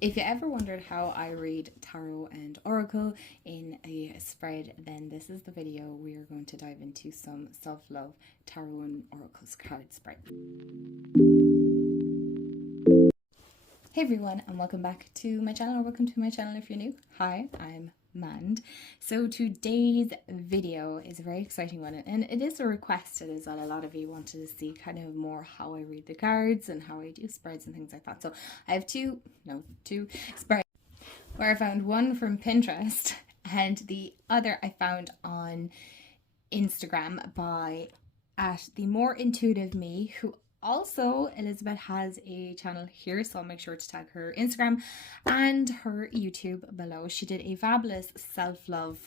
If you ever wondered how I read tarot and oracle in a spread, then this is the video. We are going to dive into some self-love tarot and oracles card spread. Hey everyone, and welcome back to my channel, or welcome to my channel if you're new. Hi, I'm Mand. So today's video is a very exciting one, and it is a requested as well. A lot of you wanted to see kind of more how I read the cards and how I do spreads and things like that. So I have two spreads where I found one from Pinterest and the other I found on Instagram by the More Intuitive Me, who also Elizabeth has a channel here, so I'll make sure to tag her Instagram and her YouTube below. She did a fabulous self-love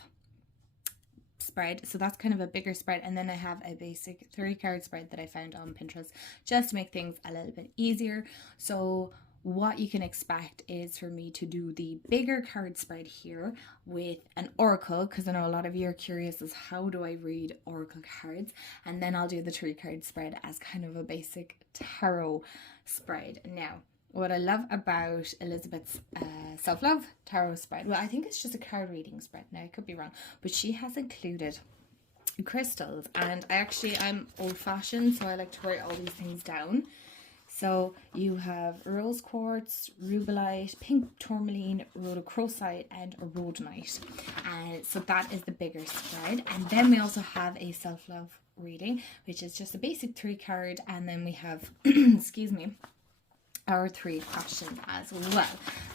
spread, so that's kind of a bigger spread, and then I have a basic 3-card spread that I found on Pinterest just to make things a little bit easier. So what you can expect is for me to do the bigger card spread here with an oracle, because I know a lot of you are curious as how do I read oracle cards, and then I'll do the 3-card spread as kind of a basic tarot spread. Now, what I love about Elizabeth's self-love tarot spread, well, I think it's just a card reading spread. Now, I could be wrong, but she has included crystals, and I'm old-fashioned, so I like to write all these things down. So you have rose quartz, rubellite, pink tourmaline, rhodochrosite, and rhodonite. And so that is the bigger spread. And then we also have a self-love reading, which is just a basic 3-card. And then we have, excuse me, our 3 questions as well.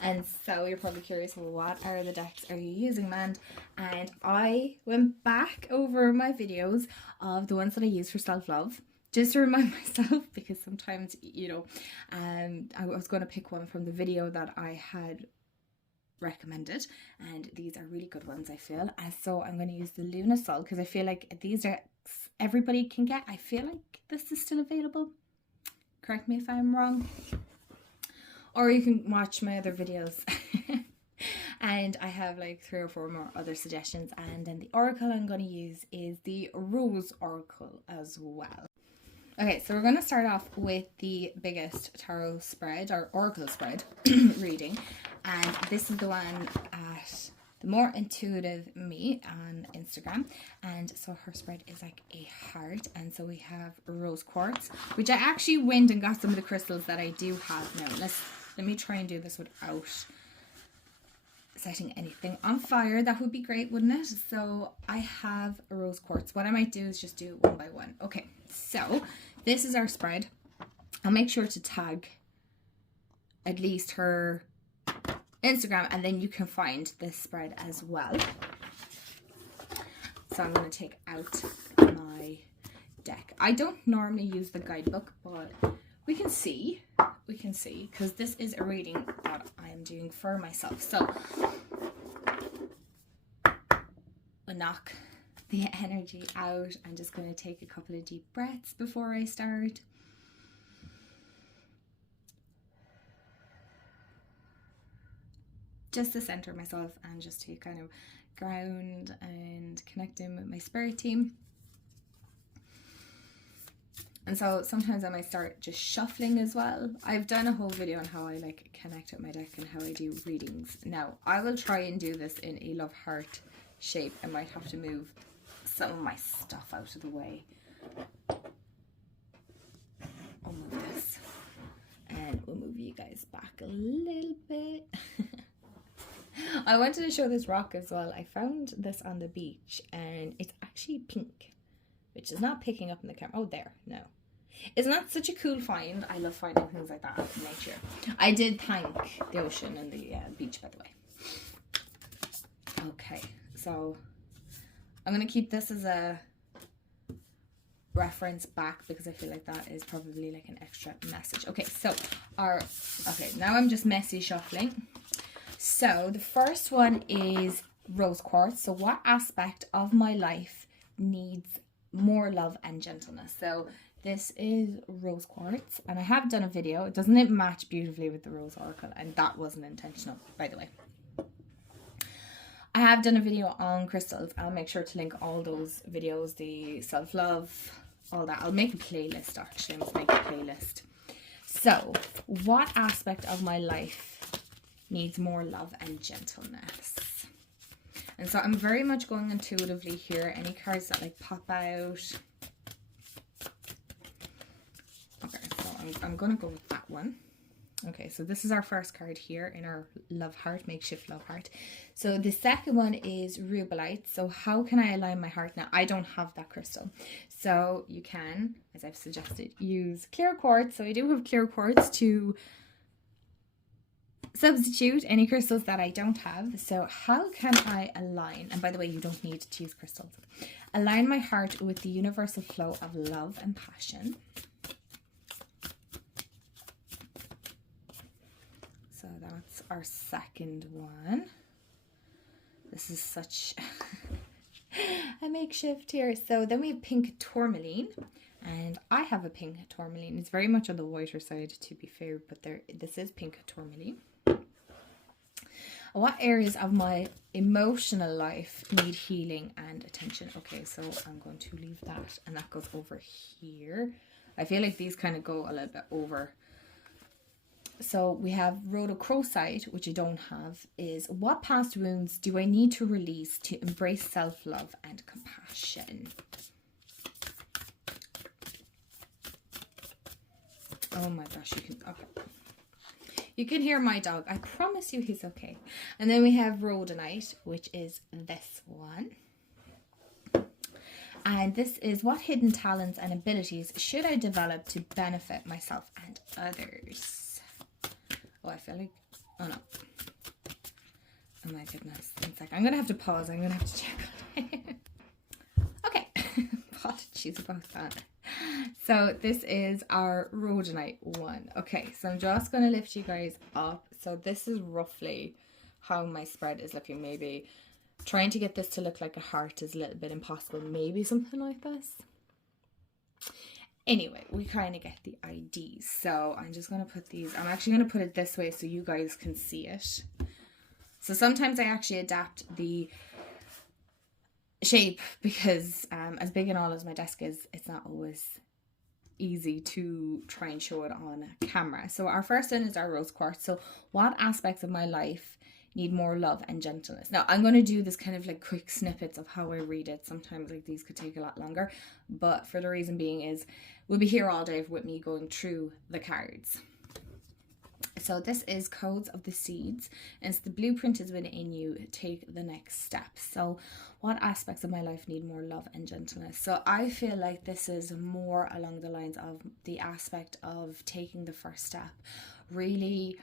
And so you're probably curious, well, what are the decks are you using, Mand? And I went back over my videos of the ones that I use for self-love, just to remind myself, because sometimes, I was going to pick one from the video that I had recommended, and these are really good ones, I feel. And so I'm going to use the Luna Sol, because I feel like these are everybody can get. I feel like this is still available. Correct me if I'm wrong. Or you can watch my other videos. And I have like 3 or 4 more other suggestions. And then the oracle I'm going to use is the Rose Oracle as well. Okay, so we're going to start off with the biggest tarot spread, or oracle spread reading. And this is the one at the More Intuitive Me on Instagram. And so her spread is like a heart. And so we have rose quartz, which I actually went and got some of the crystals that I do have now. Let me try and do this without setting anything on fire. That would be great, wouldn't it? So I have a rose quartz. What I might do is just do one by one. Okay, so this is our spread. I'll make sure to tag at least her Instagram, and then you can find this spread as well. So I'm going to take out my deck. I don't normally use the guidebook, but we can see, because this is a reading that I am doing for myself. So we'll knock the energy out. I'm just going to take a couple of deep breaths before I start. Just to center myself and just to kind of ground and connect in with my spirit team. And so sometimes I might start just shuffling as well. I've done a whole video on how I like connect with my deck and how I do readings. Now, I will try and do this in a love heart shape. I might have to move some of my stuff out of the way. I'll move this, and we'll move you guys back a little bit. I wanted to show this rock as well. I found this on the beach, and it's actually pink, which is not picking up in the camera. Oh, there, no. Isn't that such a cool find? I love finding things like that out in nature. I did thank the ocean and the beach, by the way. Okay, so I'm going to keep this as a reference back, because I feel like that is probably like an extra message. Okay, so now I'm just messy shuffling. So the first one is rose quartz. So what aspect of my life needs more love and gentleness? So this is rose quartz, and I have done a video. Doesn't it match beautifully with the rose oracle? And that wasn't intentional, by the way. I have done a video on crystals. I'll make sure to link all those videos, the self-love, all that. I'll make a playlist, actually. I'll make a playlist. So, what aspect of my life needs more love and gentleness. And so I'm very much going intuitively here. Any cards that like pop out. Okay, so I'm going to go with that one. Okay, so this is our first card here in our love heart, makeshift love heart. So the second one is rubellite. So how can I align my heart? Now, I don't have that crystal. So you can, as I've suggested, use clear quartz. So I do have clear quartz to substitute any crystals that I don't have. So how can I align? And by the way, you don't need to use crystals. Align my heart with the universal flow of love and passion. So that's our second one. This is such a makeshift here. So then we have pink tourmaline, and I have a pink tourmaline. It's very much on the whiter side, to be fair, but this is pink tourmaline. What areas of my emotional life need healing and attention? Okay, so I'm going to leave that, and that goes over here. I feel like these kind of go a little bit over. So we have rhodochrosite, which I don't have, is what past wounds do I need to release to embrace self-love and compassion? Oh my gosh, you can hear my dog. I promise you he's okay. And then we have rhodonite, which is this one. And this is what hidden talents and abilities should I develop to benefit myself and others? Oh, I feel like, oh no. Oh my goodness. One sec. I'm going to have to pause. I'm going to have to check on it. Okay. Apologies about that. So this is our rhodonite one. Okay, so I'm just going to lift you guys up. So this is roughly how my spread is looking. Maybe trying to get this to look like a heart is a little bit impossible. Maybe something like this. Anyway, we kind of get the ID. So I'm just going to put these, I'm actually going to put it this way so you guys can see it. So sometimes I actually adapt the shape because as big and all as my desk is, it's not always easy to try and show it on camera. So our first one is our rose quartz. So what aspects of my life need more love and gentleness? Now I'm going to do this kind of like quick snippets of how I read it. Sometimes like these could take a lot longer, but for the reason being is we'll be here all day with me going through the cards. So this is Codes of the Seeds, and it's the blueprint is within you. Take the next step. So what aspects of my life need more love and gentleness? So I feel like this is more along the lines of the aspect of taking the first step. Really,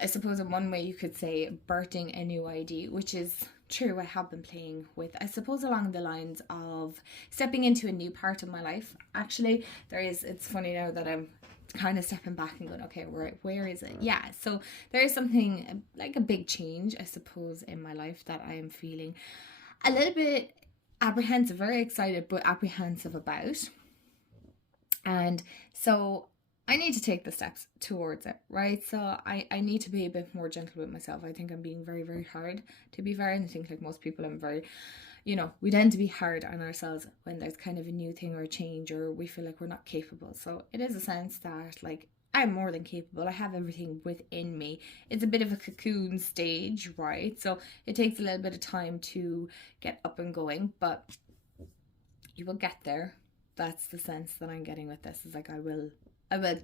I suppose in one way you could say birthing a new ID, which is true. I have been playing with, I suppose, along the lines of stepping into a new part of my life. Actually, it's funny now that I'm kind of stepping back and going, okay, where is it? Yeah, so there is something like a big change, I suppose, in my life that I am feeling a little bit apprehensive, very excited, but apprehensive about. And so I need to take the steps towards it, right? So I need to be a bit more gentle with myself. I think I'm being very, very hard, to be fair. And I think like most people, I'm very, we tend to be hard on ourselves when there's kind of a new thing or a change, or we feel like we're not capable. So it is a sense that like I'm more than capable. I have everything within me. It's a bit of a cocoon stage, right? So it takes a little bit of time to get up and going, but you will get there. That's the sense that I'm getting with this, is like I will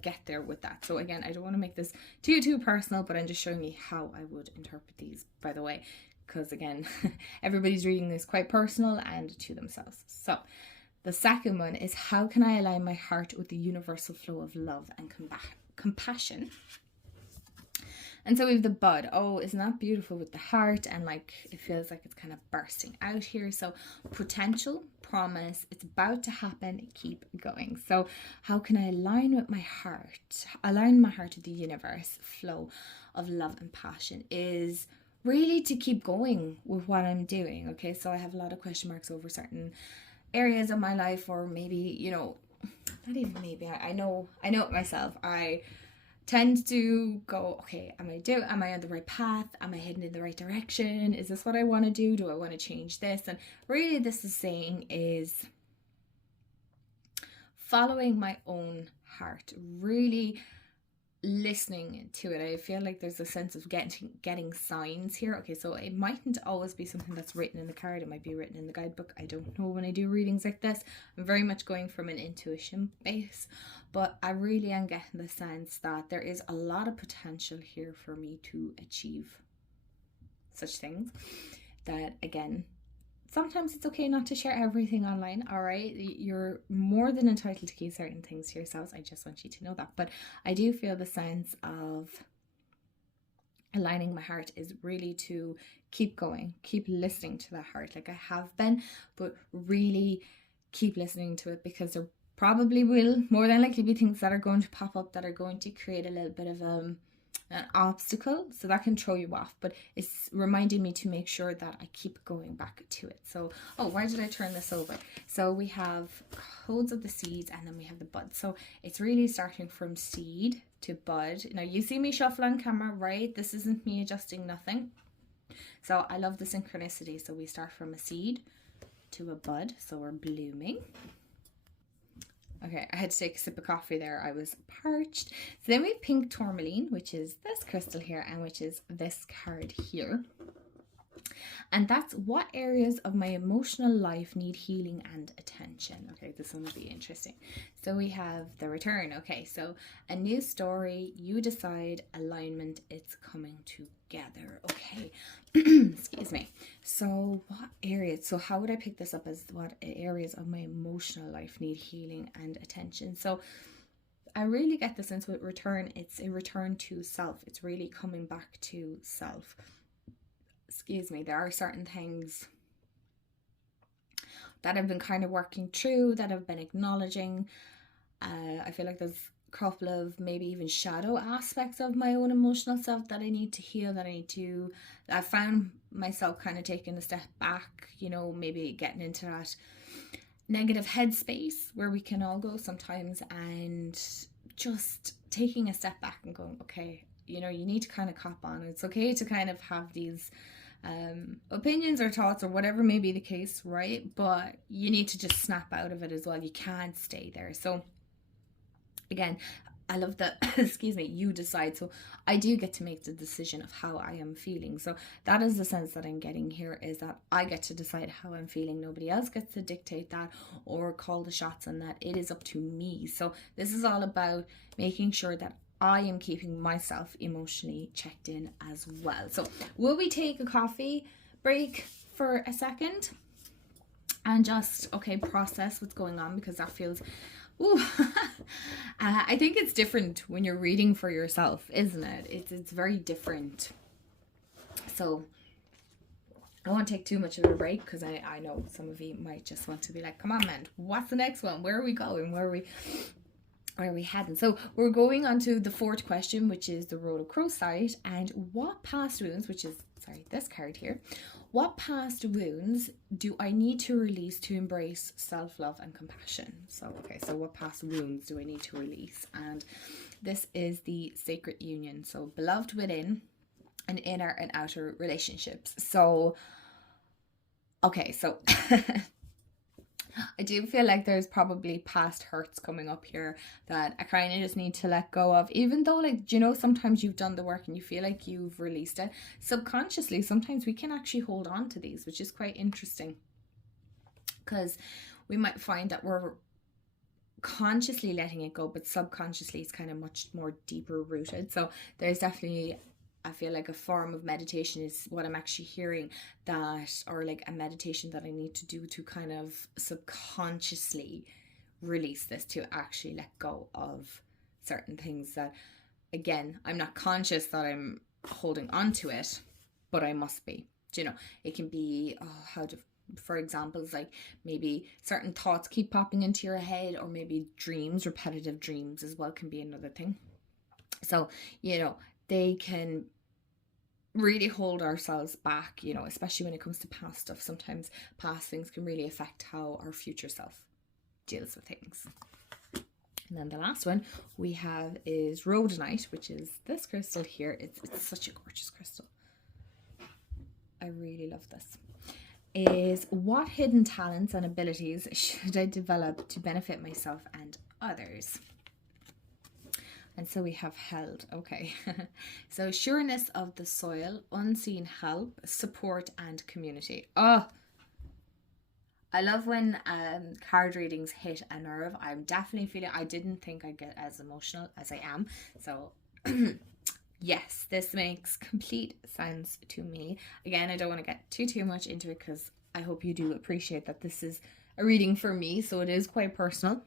get there with that. So again, I don't want to make this too personal, but I'm just showing you how I would interpret these, by the way, because again, everybody's reading this quite personal and to themselves. So the second one is, how can I align my heart with the universal flow of love and compassion? And so we have the bud. Oh, isn't that beautiful with the heart? And like, it feels like it's kind of bursting out here. So potential, promise, it's about to happen, keep going. So how can I align with my heart? Align my heart with the universe flow of love and passion is really to keep going with what I'm doing. Okay, so I have a lot of question marks over certain areas of my life, or maybe, not even maybe, I know it myself. I tend to go, okay, am I on the right path? Am I heading in the right direction? Is this what I want to do? Do I want to change this? And really this is saying is following my own heart, really listening to it. I feel like there's a sense of getting signs here. Okay, so it mightn't always be something that's written in the card. It might be written in the guidebook. I don't know when I do readings like this. I'm very much going from an intuition base, but I really am getting the sense that there is a lot of potential here for me to achieve such things. That, again, sometimes it's okay not to share everything online, all right? You're more than entitled to keep certain things to yourselves. I just want you to know that. But I do feel the sense of aligning my heart is really to keep going, keep listening to that heart like I have been, but really keep listening to it, because there probably will more than likely be things that are going to pop up that are going to create a little bit of an obstacle, so that can throw you off, but it's reminding me to make sure that I keep going back to it. So, oh, why did I turn this over? So we have codes of the seeds, and then we have the bud. So it's really starting from seed to bud. Now you see me shuffle on camera, right? This isn't me adjusting nothing. So I love the synchronicity. So we start from a seed to a bud, so we're blooming. Okay, I had to take a sip of coffee there. I was parched. So then we have pink tourmaline, which is this crystal here, and which is this card here. And that's what areas of my emotional life need healing and attention. Okay, this one will be interesting. So we have the return. Okay, so a new story, you decide, alignment, it's coming together. Okay, excuse me. So what areas, so how would I pick this up as what areas of my emotional life need healing and attention? So I really get the sense with return, it's a return to self. It's really coming back to self. Excuse me, there are certain things that I've been kind of working through, that I've been acknowledging. I feel like there's a couple of maybe even shadow aspects of my own emotional self that I need to heal, that I found myself kind of taking a step back, you know, maybe getting into that negative headspace where we can all go sometimes, and just taking a step back and going, okay, you know, you need to kind of cop on. It's okay to kind of have these opinions or thoughts or whatever may be the case, right? But you need to just snap out of it as well. You can't stay there. So again, I love that, excuse me, you decide. So I do get to make the decision of how I am feeling. So that is the sense that I'm getting here, is that I get to decide how I'm feeling. Nobody else gets to dictate that or call the shots on that. It is up to me. So this is all about making sure that I am keeping myself emotionally checked in as well. So will we take a coffee break for a second and just, okay, process what's going on, because that feels, ooh, I think it's different when you're reading for yourself, isn't it? It's very different. So I won't take too much of a break, because I know some of you might just want to be like, come on, man, what's the next one? Where are we going? Where are we heading? So we're going on to the fourth question, which is the Road of Crowsight, and what past wounds, which is, sorry, this card here, what past wounds do I need to release to embrace self-love and compassion? So, okay, so what past wounds do I need to release? And this is the sacred union. So beloved within and inner and outer relationships. So, okay, so I do feel like there's probably past hurts coming up here that I kind of just need to let go of, even though, like, you know, sometimes you've done the work and you feel like you've released it subconsciously. Sometimes we can actually hold on to these, which is quite interesting, because we might find that we're consciously letting it go, but subconsciously it's kind of much more deeper rooted. So there's definitely, I feel like, a form of meditation is what I'm actually hearing, that, or like a meditation that I need to do to kind of subconsciously release this, to actually let go of certain things that, again, I'm not conscious that I'm holding on to it, but I must be. You know, it can be, for example, like maybe certain thoughts keep popping into your head, or maybe dreams, repetitive dreams as well can be another thing. So, you know, they can really hold ourselves back, you know, especially when it comes to past stuff. Sometimes past things can really affect how our future self deals with things. And then the last one we have is rhodonite, which is this crystal here. It's such a gorgeous crystal. I really love this. Is what hidden talents and abilities should I develop to benefit myself and others? And so we have held. Okay. So sureness of the soil, unseen help, support, and community. Oh, I love when card readings hit a nerve. I'm definitely feeling, I didn't think I'd get as emotional as I am. So yes, this makes complete sense to me. Again, I don't want to get too much into it because I hope you do appreciate that this is a reading for me. So it is quite personal.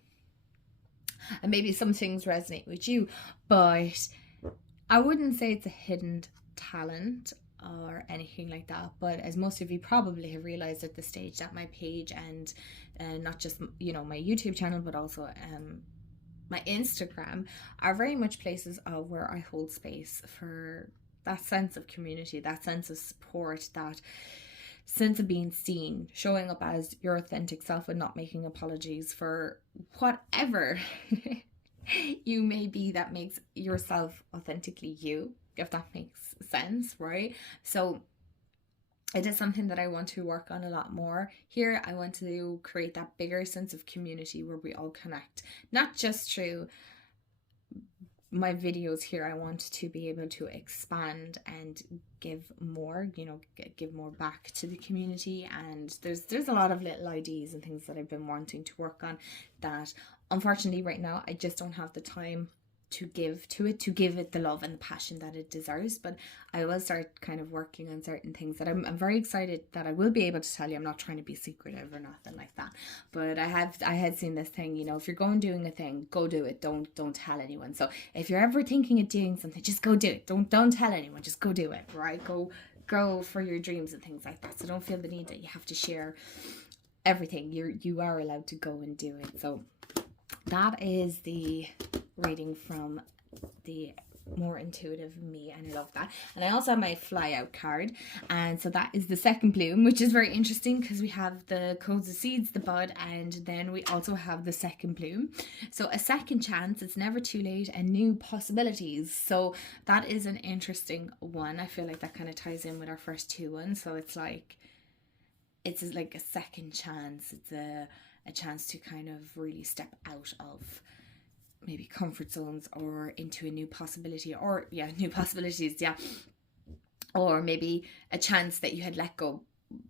And maybe some things resonate with you, but I wouldn't say it's a hidden talent or anything like that. But as most of you probably have realized at this stage, that my page and not just, you know, my YouTube channel, but also my Instagram are very much places of where I hold space for that sense of community, that sense of support, that sense of being seen, showing up as your authentic self and not making apologies for whatever you may be that makes yourself authentically you, if that makes sense, right? So it is something that I want to work on a lot more. Here, I want to create that bigger sense of community where we all connect, not just through my videos here. I want to be able to expand and give more, you know, give more back to the community. And there's a lot of little ideas and things that I've been wanting to work on that unfortunately right now I just don't have the time to give it the love and the passion that it deserves. But I will start kind of working on certain things that I'm very excited that I will be able to tell you. I'm not trying to be secretive or nothing like that, but I had seen this thing, you know, if you're going doing a thing, go do it. Don't tell anyone. So if you're ever thinking of doing something, just go do it. Don't tell anyone, just go do it, right? Go for your dreams and things like that. So don't feel the need that you have to share everything. You are allowed to go and do it. So that is the reading from the more intuitive me, and I love that. And I also have my fly out card, and so that is the second bloom, which is very interesting because we have the codes of seeds, the bud, and then we also have the second bloom. So a second chance, it's never too late, and new possibilities. So that is an interesting one. I feel like that kind of ties in with our first two ones. So it's like a second chance. It's a chance to kind of really step out of maybe comfort zones or into a new possibility, or new possibilities, or maybe a chance that you had let go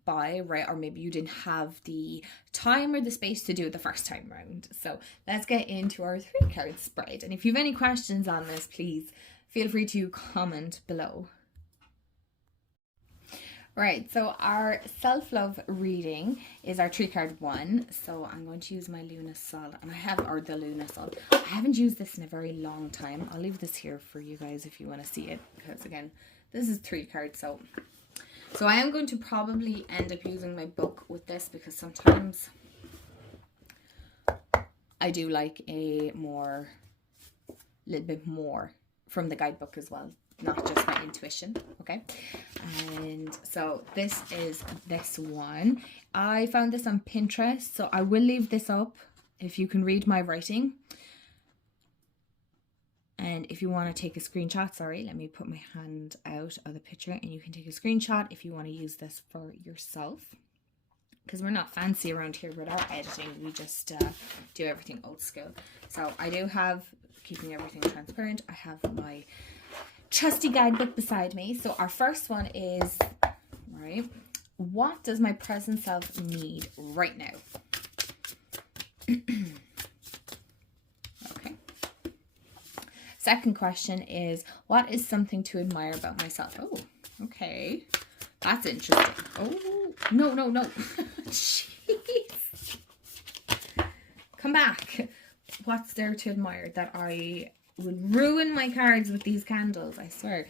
by, right? Or maybe you didn't have the time or the space to do it the first time round. So let's get into our 3-card spread, and if you have any questions on this, please feel free to comment below. Right, so our self-love reading is our 3-card one. So I'm going to use my Lunasol, and the Lunasol. I haven't used this in a very long time. I'll leave this here for you guys if you want to see it, because again, this is 3 cards. So I am going to probably end up using my book with this, because sometimes I do like a little bit more from the guidebook as well, not just my intuition. Okay, and so this is this one. I found this on Pinterest, so I will leave this up if you can read my writing, and if you want to take a screenshot, sorry, let me put my hand out of the picture, and you can take a screenshot if you want to use this for yourself, because we're not fancy around here with our editing. We just do everything old school. So I do have, keeping everything transparent, I have my trusty guidebook beside me. So our first one is, right, what does my present self need right now? Okay. Second question is, what is something to admire about myself? Oh, okay. That's interesting. Oh, no. Jeez. Come back. What's there to admire that I would ruin my cards with these candles, I swear.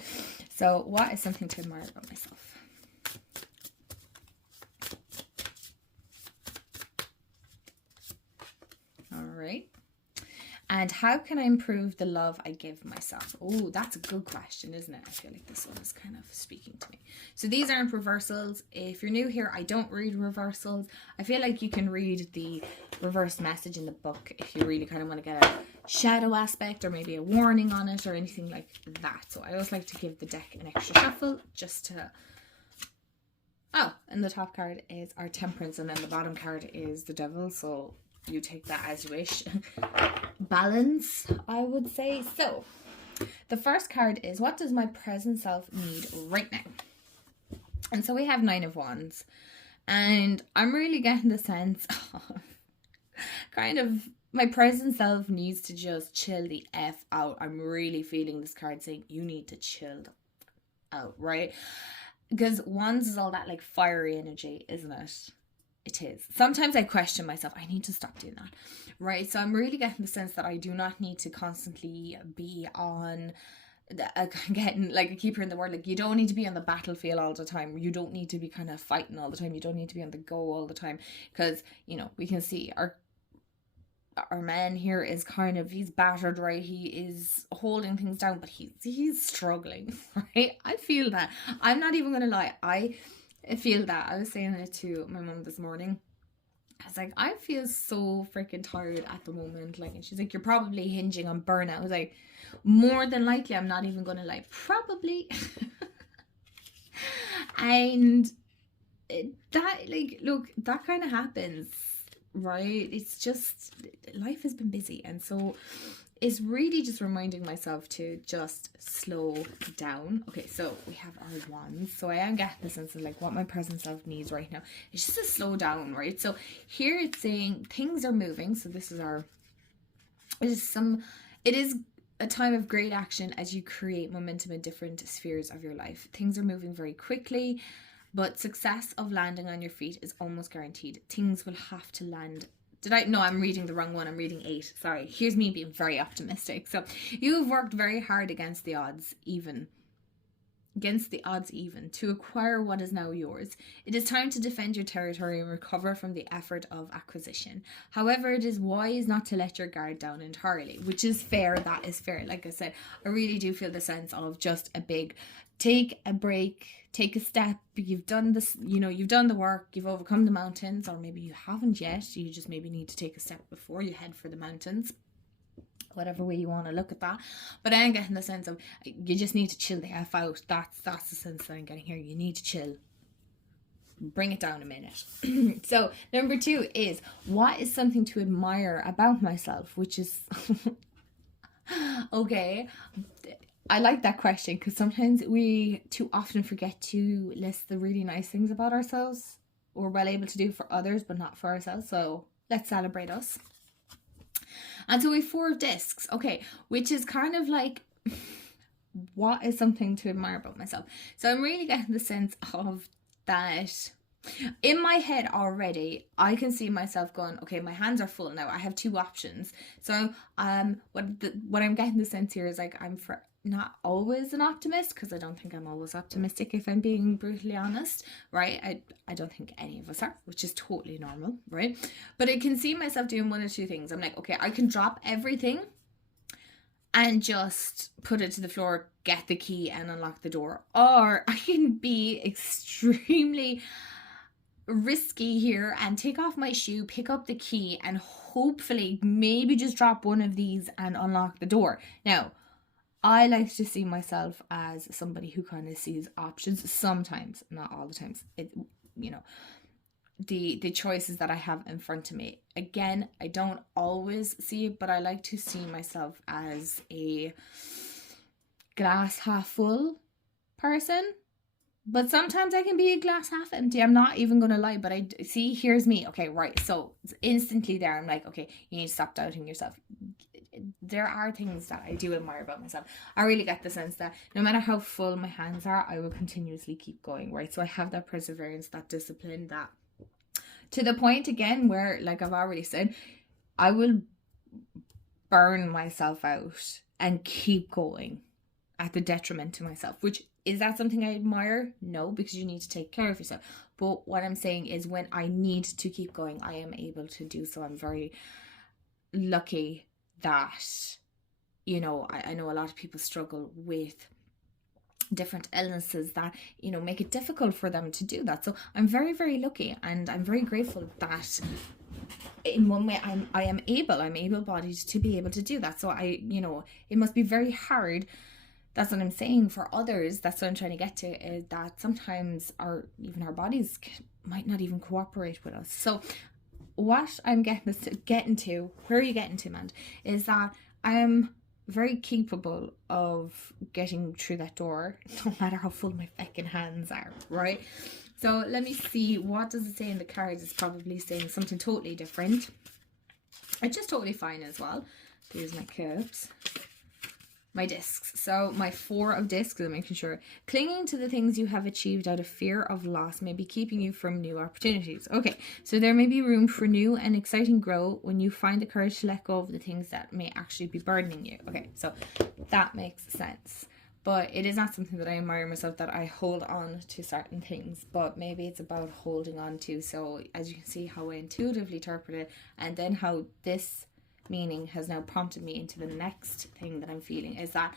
So what is something to admire about myself? All right. And how can I improve the love I give myself? Oh, that's a good question, isn't it? I feel like this one is kind of speaking to me. So these aren't reversals. If you're new here, I don't read reversals. I feel like you can read the reverse message in the book if you really kind of want to get a shadow aspect or maybe a warning on it or anything like that. So I always like to give the deck an extra shuffle just to... Oh, and the top card is our Temperance, and then the bottom card is the Devil. So you take that as you wish. balance, I would say. So the first card is, what does my present self need right now? And so we have Nine of Wands, and I'm really getting the sense of kind of my present self needs to just chill the F out. I'm really feeling this card saying you need to chill out, right? Because Wands is all that like fiery energy, isn't it? It is. Sometimes I question myself. I need to stop doing that, right? So I'm really getting the sense that I do not need to constantly be on getting, like I keep hearing the word, like you don't need to be on the battlefield all the time. You don't need to be kind of fighting all the time. You don't need to be on the go all the time, because we can see our man here is kind of, he's battered, right? He is holding things down, but he's struggling, right? I feel that. I'm not even gonna lie, I feel that. I was saying it to my mom this morning. I was like, I feel so freaking tired at the moment. Like, and she's like, you're probably hinging on burnout. I was like, more than likely, I'm not even gonna lie, probably. And that, like, look, that kind of happens, right? It's just, life has been busy, and so it's really just reminding myself to just slow down. Okay, so we have our Wands. So I am getting the sense of like what my present self needs right now is just to slow down, right? So here it's saying things are moving. So this is it is a time of great action as you create momentum in different spheres of your life. Things are moving very quickly, but success of landing on your feet is almost guaranteed. Things will have to land. No, I'm reading the wrong one. I'm reading 8. Sorry. Here's me being very optimistic. So you've worked very hard against the odds even to acquire what is now yours. It is time to defend your territory and recover from the effort of acquisition. However, it is wise not to let your guard down entirely, which is fair. That is fair. Like I said, I really do feel the sense of just a big take a break, take a step. You've done this, you've done the work, you've overcome the mountains, or maybe you haven't yet. You just maybe need to take a step before you head for the mountains. Whatever way you want to look at that. But I'm getting the sense of you just need to chill the F out. That's the sense that I'm getting here. You need to chill. Bring it down a minute. So number 2 is, what is something to admire about myself? Which is okay. I like that question because sometimes we too often forget to list the really nice things about ourselves we're well able to do for others, but not for ourselves. So let's celebrate us. And so we have 4 discs, okay, which is kind of like, what is something to admire about myself? So I'm really getting the sense of that. In my head already, I can see myself going, okay, my hands are full now. I have 2 options. So what I'm getting the sense here is like, I'm not always an optimist, because I don't think I'm always optimistic, if I'm being brutally honest, right? I don't think any of us are, which is totally normal, right? But I can see myself doing one or 2 things. I'm like, okay, I can drop everything and just put it to the floor, get the key and unlock the door. Or I can be extremely risky here and take off my shoe, pick up the key, and hopefully maybe just drop one of these and unlock the door. Now, I like to see myself as somebody who kind of sees options sometimes, not all the times. The choices that I have in front of me. Again, I don't always see it, but I like to see myself as a glass half full person. But sometimes I can be a glass half empty. I'm not even going to lie, but here's me. Okay, right. So instantly there, I'm like, okay, you need to stop doubting yourself. There are things that I do admire about myself. I really get the sense that no matter how full my hands are, I will continuously keep going, right? So I have that perseverance, that discipline, that to the point again where, like I've already said, I will burn myself out and keep going at the detriment to myself. Which, is that something I admire? No, because you need to take care of yourself. But what I'm saying is, when I need to keep going, I am able to do so. I'm very lucky that, I know a lot of people struggle with different illnesses that, make it difficult for them to do that. So I'm very, very lucky, and I'm very grateful that in one way I'm able-bodied to be able to do that. So it must be very hard. That's what I'm saying for others. That's what I'm trying to get to, is that sometimes our bodies might not even cooperate with us. So what I'm getting to, where are you getting to, man, is that I am very capable of getting through that door, no matter how full my fucking hands are, right? So let me see, what does it say in the cards? It's probably saying something totally different. It's just totally fine as well. Here's my cups. My discs. So my 4 of discs, I'm making sure. Clinging to the things you have achieved out of fear of loss may be keeping you from new opportunities. Okay, so there may be room for new and exciting growth when you find the courage to let go of the things that may actually be burdening you. Okay, so that makes sense. But it is not something that I admire myself, that I hold on to certain things. But maybe it's about holding on to. So as you can see how I intuitively interpret it, and then how this meaning has now prompted me into the next thing that I'm feeling, is that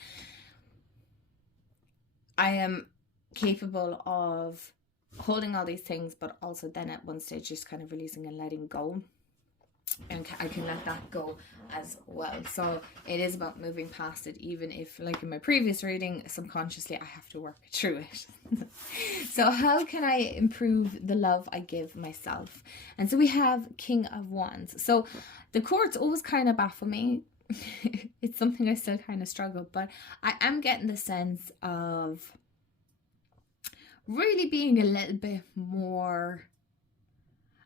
I am capable of holding all these things, but also then at one stage just kind of releasing and letting go, and I can let that go as well. So it is about moving past it, even if, like in my previous reading, subconsciously I have to work through it. So how can I improve the love I give myself? And so we have King of Wands. So the courts always kind of baffle me. It's something I still kind of struggle, but I am getting the sense of really being a little bit more,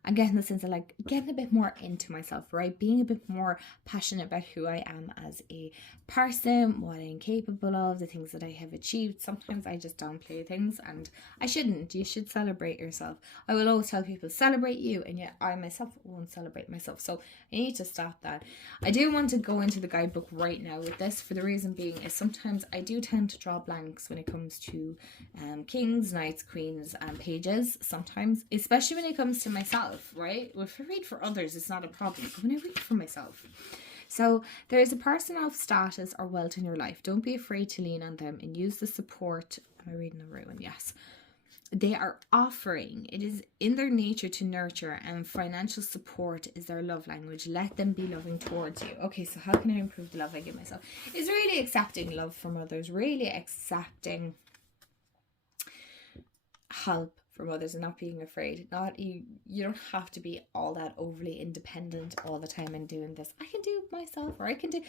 I'm getting the sense of like getting a bit more into myself, right? Being a bit more passionate about who I am as a person, what I'm capable of, the things that I have achieved. Sometimes I just downplay things, and I shouldn't. You should celebrate yourself. I will always tell people, celebrate you, and yet I myself won't celebrate myself. So I need to stop that. I do want to go into the guidebook right now with this, for the reason being is sometimes I do tend to draw blanks when it comes to kings, knights, queens, and pages. Sometimes, especially when it comes to myself, right? Well, if I read for others, it's not a problem, but when I read for myself. So there is a person of status or wealth in your life. Don't be afraid to lean on them and use the support. Am I reading the ruin? Yes. They are offering. It is in their nature to nurture, and financial support is their love language. Let them be loving towards you. Okay, so how can I improve the love I give myself? Is really accepting love from others, really accepting help from others, and not being afraid. Not you don't have to be all that overly independent all the time and doing this. I can do it myself, or I can do,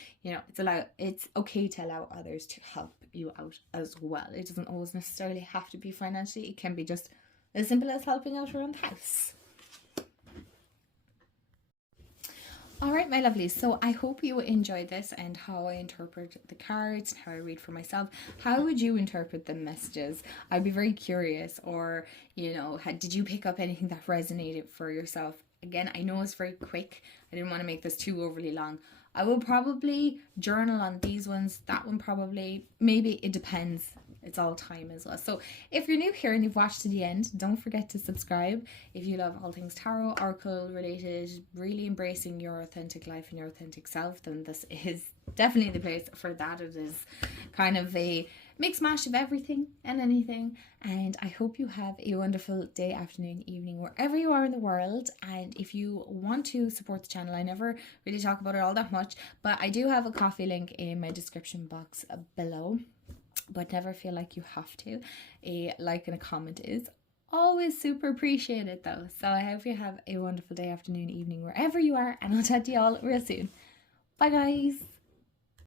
it's okay to allow others to help you out as well. It doesn't always necessarily have to be financially. It can be just as simple as helping out around the house. Alright, my lovelies, so I hope you enjoyed this and how I interpret the cards and how I read for myself. How would you interpret the messages? I'd be very curious. Or, did you pick up anything that resonated for yourself? Again, I know it's very quick. I didn't want to make this too overly long. I will probably journal on these ones. That one probably, maybe, it depends. It's all time as well. So if you're new here and you've watched to the end, don't forget to subscribe. If you love all things tarot, oracle related, really embracing your authentic life and your authentic self, then this is definitely the place for that. It is kind of a mix mash of everything and anything. And I hope you have a wonderful day, afternoon, evening, wherever you are in the world. And if you want to support the channel, I never really talk about it all that much, but I do have a coffee link in my description box below. But never feel like you have to. A like and a comment is always super appreciated though. So I hope you have a wonderful day, afternoon, evening, wherever you are, and I'll chat to you all real soon. Bye guys.